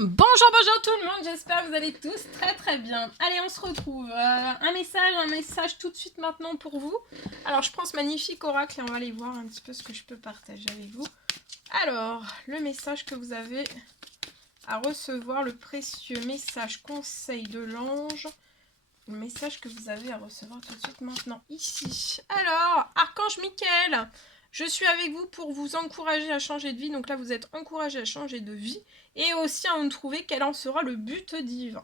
Bonjour tout le monde, j'espère que vous allez tous très bien. Allez, on se retrouve. Un message tout de suite maintenant pour vous. Alors, je prends ce magnifique oracle et on va aller voir un petit peu ce que je peux partager avec vous. Alors, le message que vous avez à recevoir, le précieux message conseil de l'ange. Le message que vous avez à recevoir tout de suite maintenant ici. Alors, Archange Michael, je suis avec vous pour vous encourager à changer de vie. Donc là, vous êtes encouragé à changer de vie et aussi à nous trouver quel en sera le but divin.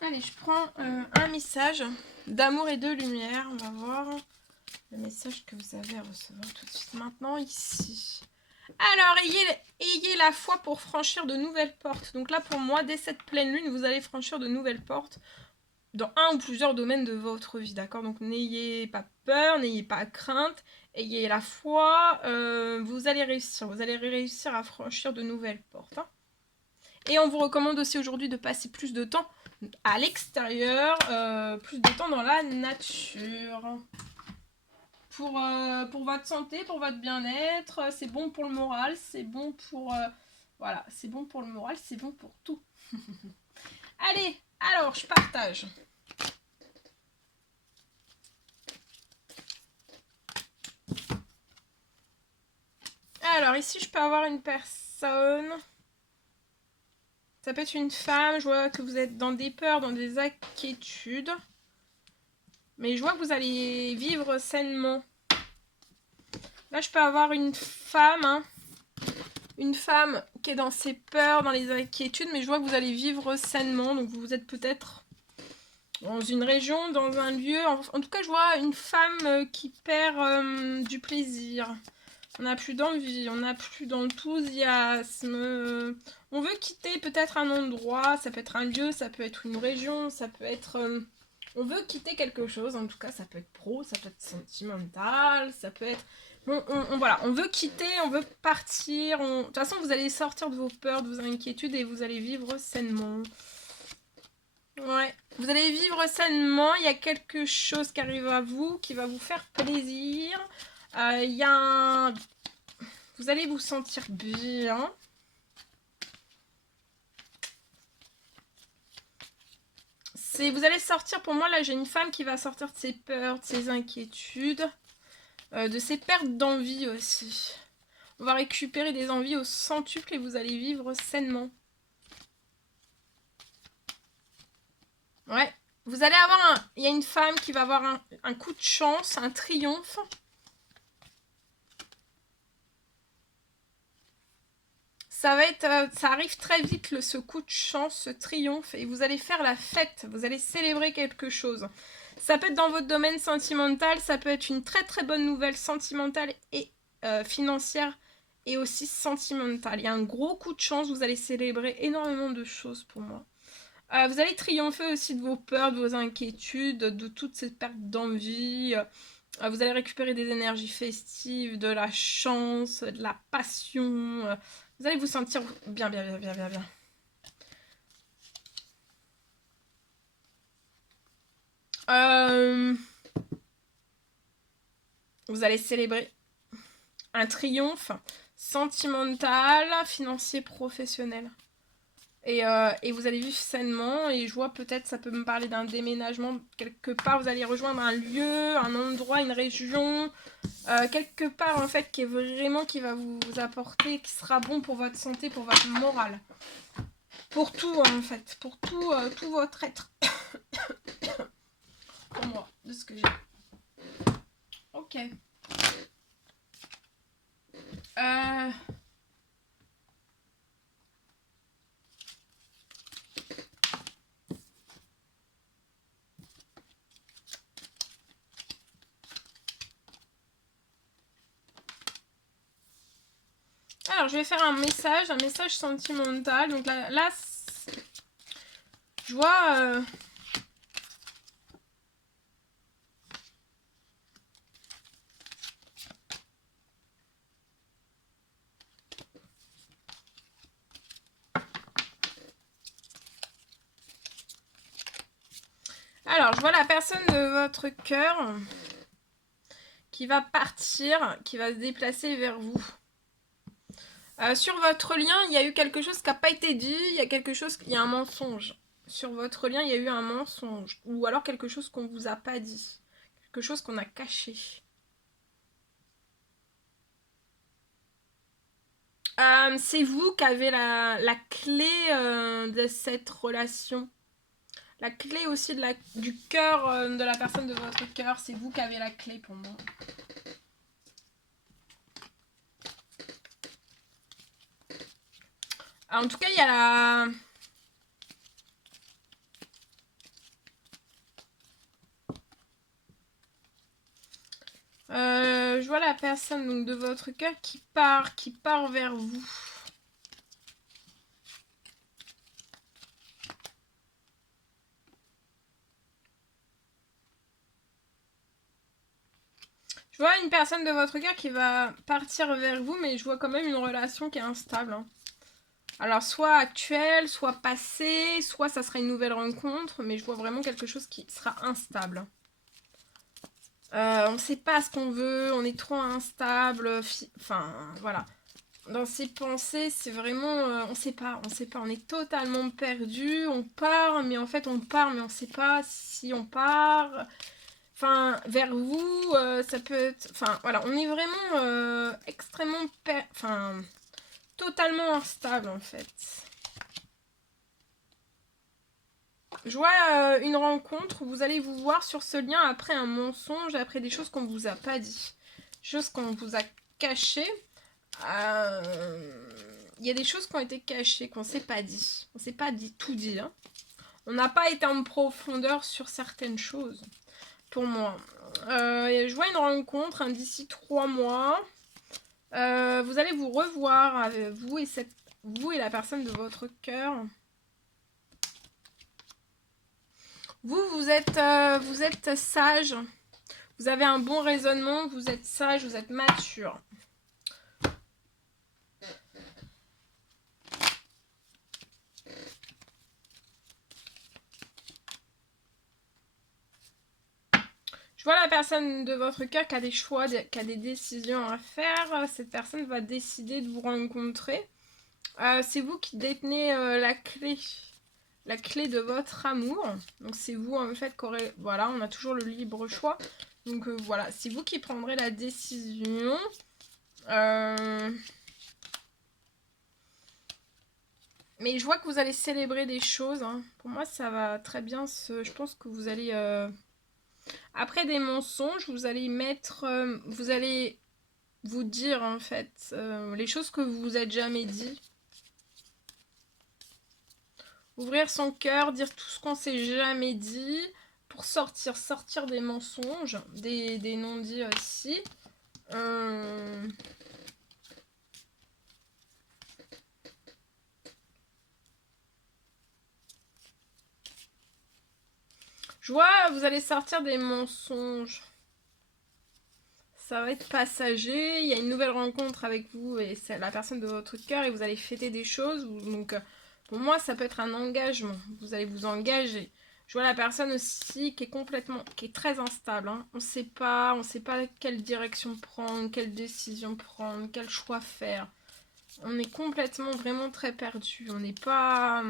Allez, je prends un message d'amour et de lumière. On va voir le message que vous avez à recevoir tout de suite maintenant ici. Alors, ayez la foi pour franchir de nouvelles portes. Donc là, pour moi, dès cette pleine lune, vous allez franchir de nouvelles portes dans un ou plusieurs domaines de votre vie, d'accord? Donc n'ayez pas peur, n'ayez pas crainte, ayez la foi, vous allez réussir à franchir de nouvelles portes. Hein. Et on vous recommande aussi aujourd'hui de passer plus de temps à l'extérieur, plus de temps dans la nature. Pour votre santé, pour votre bien-être, c'est bon pour le moral, c'est bon pour... voilà, c'est bon pour le moral, c'est bon pour tout. Allez, alors je partage. Alors ici je peux avoir une personne. Ça peut être une femme, je vois que vous êtes dans des peurs, dans des inquiétudes. Mais je vois que vous allez vivre sainement. Là je peux avoir une femme, hein. Une femme qui est dans ses peurs, dans les inquiétudes, mais je vois que vous allez vivre sainement. Donc vous êtes peut-être dans une région, dans un lieu. En tout cas je vois une femme qui perd du plaisir. On n'a plus d'envie, on n'a plus d'enthousiasme. On veut quitter peut-être un endroit, ça peut être un lieu, ça peut être une région, ça peut être... on veut quitter quelque chose, en tout cas ça peut être pro, ça peut être sentimental, ça peut être... voilà, on veut quitter, on veut partir. De toute façon, vous allez sortir de vos peurs, de vos inquiétudes et vous allez vivre sainement. Ouais, vous allez vivre sainement, il y a quelque chose qui arrive à vous, qui va vous faire plaisir. Il y a un... Vous allez vous sentir bien. Vous allez sortir, pour moi, là, j'ai une femme qui va sortir de ses peurs, de ses inquiétudes, de ses pertes d'envie aussi. On va récupérer des envies au centuple et vous allez vivre sainement. Ouais. Vous allez avoir il y a une femme qui va avoir un coup de chance, un triomphe. Ça arrive très vite, ce coup de chance, ce triomphe, et vous allez faire la fête, vous allez célébrer quelque chose. Ça peut être dans votre domaine sentimental, ça peut être une très très bonne nouvelle sentimentale et financière, et aussi sentimentale. Il y a un gros coup de chance, vous allez célébrer énormément de choses pour moi. Vous allez triompher aussi de vos peurs, de vos inquiétudes, de toutes ces pertes d'envie. Vous allez récupérer des énergies festives, de la chance, de la passion. Vous allez vous sentir bien. Vous allez célébrer un triomphe sentimental, financier, professionnel. Et vous allez vivre sainement. Et je vois peut-être, ça peut me parler d'un déménagement quelque part. Vous allez rejoindre un lieu, un endroit, une région, quelque part en fait qui va vous apporter, qui sera bon pour votre santé, pour votre morale. Pour tout en fait, pour tout votre être. Pour moi, de ce que j'ai. Ok. Alors, je vais faire un message sentimental. Donc là je vois... Alors, je vois la personne de votre cœur qui va partir, qui va se déplacer vers vous. Sur votre lien, il y a eu quelque chose qui n'a pas été dit, il y a un mensonge. Sur votre lien, il y a eu un mensonge. Ou alors quelque chose qu'on ne vous a pas dit. Quelque chose qu'on a caché. C'est vous qui avez la clé de cette relation. La clé aussi du cœur de la personne de votre cœur. C'est vous qui avez la clé pour moi. Alors, en tout cas, il y a la... je vois la personne donc, de votre cœur qui part vers vous. Je vois une personne de votre cœur qui va partir vers vous, mais je vois quand même une relation qui est instable. Hein. Alors, soit actuelle, soit passée, soit ça sera une nouvelle rencontre, mais je vois vraiment quelque chose qui sera instable. On ne sait pas ce qu'on veut, on est trop instable, enfin, voilà. Dans ses pensées, c'est vraiment, on sait pas, on est totalement perdu, on part, mais en fait on part, mais on sait pas si on part, enfin, vers vous, ça peut être, enfin, voilà, on est vraiment extrêmement, totalement instable en fait. Je vois une rencontre où vous allez vous voir sur ce lien après un mensonge, après des choses qu'on vous a pas dit, choses qu'on vous a cachées. Il y a des choses qui ont été cachées, qu'on s'est pas dit. On s'est pas dit tout dit. Hein. On n'a pas été en profondeur sur certaines choses. Pour moi. Je vois une rencontre d'ici 3 mois. Vous allez vous revoir, vous et la personne de votre cœur. Vous êtes sage. Vous avez un bon raisonnement. Vous êtes sage, vous êtes mature. Je vois la personne de votre cœur qui a des choix, qui a des décisions à faire. Cette personne va décider de vous rencontrer. C'est vous qui détenez la clé de votre amour. Donc c'est vous en fait qui aurez... Voilà, on a toujours le libre choix. Donc voilà, c'est vous qui prendrez la décision. Mais je vois que vous allez célébrer des choses. Hein. Pour moi, ça va très bien. Je pense que vous allez... Après des mensonges, vous allez mettre... vous allez vous dire en fait les choses que vous vous êtes jamais dit. Ouvrir son cœur, dire tout ce qu'on s'est jamais dit pour sortir des mensonges, des non-dits aussi. Je vois, vous allez sortir des mensonges. Ça va être passager. Il y a une nouvelle rencontre avec vous et c'est la personne de votre cœur et vous allez fêter des choses. Donc, pour moi, ça peut être un engagement. Vous allez vous engager. Je vois la personne aussi qui est très instable. Hein. On sait pas quelle direction prendre, quelle décision prendre, quel choix faire. On est complètement vraiment très perdu. On n'est pas...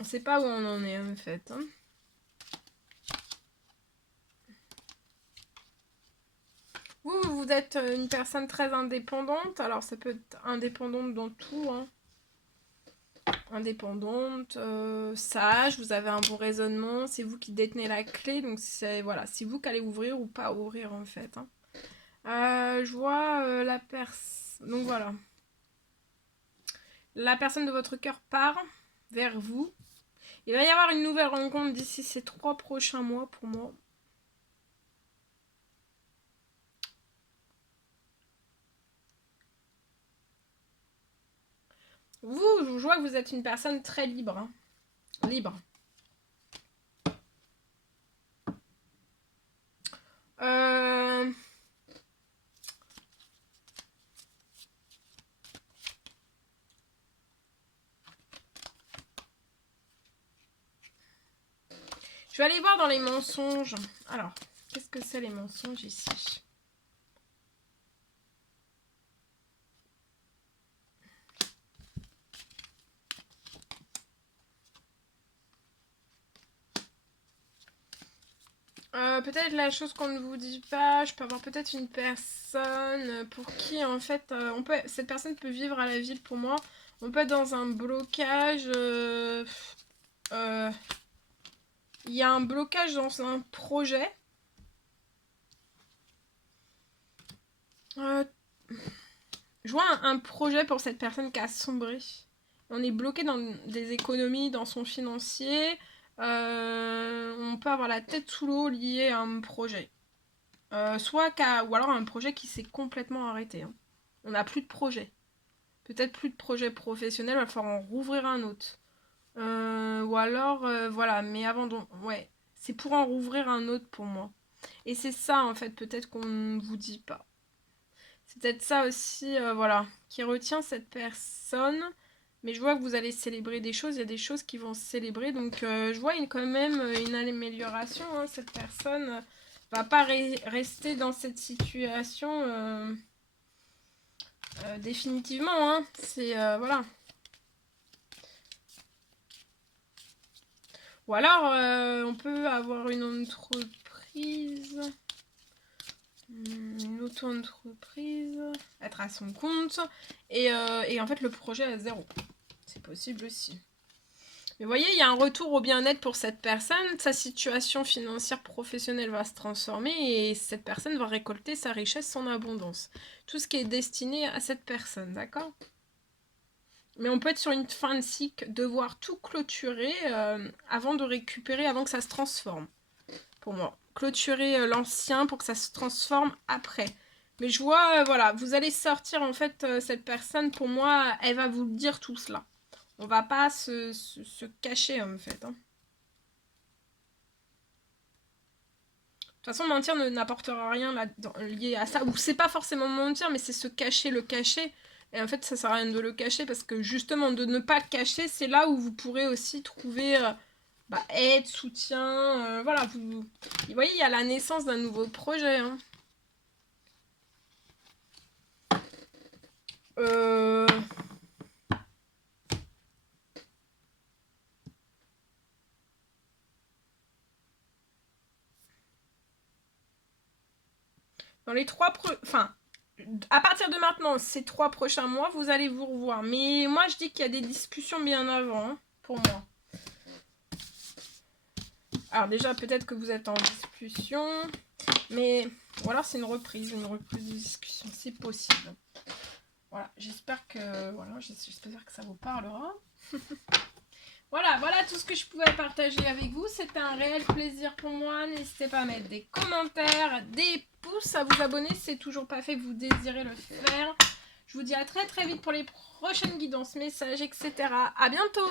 On sait pas où on en est en fait. Hein. Vous êtes une personne très indépendante. Alors ça peut être indépendante dans tout. Hein. Indépendante, sage, vous avez un bon raisonnement. C'est vous qui détenez la clé. Donc c'est voilà, c'est vous qui allez ouvrir ou pas ouvrir en fait. Hein. Je vois la personne... Donc voilà. La personne de votre cœur part vers vous. Il va y avoir une nouvelle rencontre d'ici ces 3 prochains mois pour moi. Je vois que vous êtes une personne très libre. Hein. Libre. Je vais aller voir dans les mensonges. Alors, Qu'est-ce que c'est les mensonges ici? Peut-être la chose qu'on ne vous dit pas, je peux avoir peut-être une personne pour qui en fait cette personne peut vivre à la ville pour moi. On peut être dans un blocage. Il y a un blocage dans un projet. Je vois un projet pour cette personne qui a sombré. On est bloqué dans des économies, dans son financier. On peut avoir la tête sous l'eau liée à un projet. Ou alors un projet qui s'est complètement arrêté. Hein. On n'a plus de projet. Peut-être plus de projet professionnel, il va falloir en rouvrir un autre. Ou alors, voilà, mais avant, ouais, c'est pour en rouvrir un autre pour moi. Et c'est ça, en fait, peut-être qu'on ne vous dit pas. C'est peut-être ça aussi, voilà, qui retient cette personne. Mais je vois que vous allez célébrer des choses, il y a des choses qui vont se célébrer. Donc, je vois quand même une amélioration. Hein. Cette personne va pas rester dans cette situation définitivement. Hein. C'est, voilà. Ou alors, on peut avoir une entreprise, une auto-entreprise, être à son compte, et en fait le projet à 0. C'est possible aussi. Mais vous voyez, il y a un retour au bien-être pour cette personne, sa situation financière professionnelle va se transformer, et cette personne va récolter sa richesse, son abondance. Tout ce qui est destiné à cette personne, d'accord ? Mais on peut être sur une fin de cycle, devoir tout clôturer avant de récupérer, avant que ça se transforme. Pour moi. Clôturer l'ancien pour que ça se transforme après. Mais je vois, voilà, vous allez sortir en fait, cette personne, pour moi, elle va vous dire tout cela. On va pas se cacher en fait. Hein. De toute façon, mentir n'apportera rien là, lié à ça. Ou c'est pas forcément mentir, mais c'est se cacher, le cacher. Et en fait, ça sert à rien de le cacher parce que justement, de ne pas le cacher, c'est là où vous pourrez aussi trouver aide, soutien. Voilà, vous voyez, il y a la naissance d'un nouveau projet. Hein. Dans les à partir de maintenant, ces 3 prochains mois, vous allez vous revoir. Mais moi, je dis qu'il y a des discussions bien avant, hein, pour moi. Alors déjà, peut-être que vous êtes en discussion, mais ou alors c'est une reprise de discussion, c'est possible. Voilà, j'espère que ça vous parlera. Voilà tout ce que je pouvais partager avec vous. C'était un réel plaisir pour moi. N'hésitez pas à mettre des commentaires, des pouces, à vous abonner si c'est toujours pas fait, vous désirez le faire. Je vous dis à très très vite pour les prochaines guidances, messages, etc. À bientôt!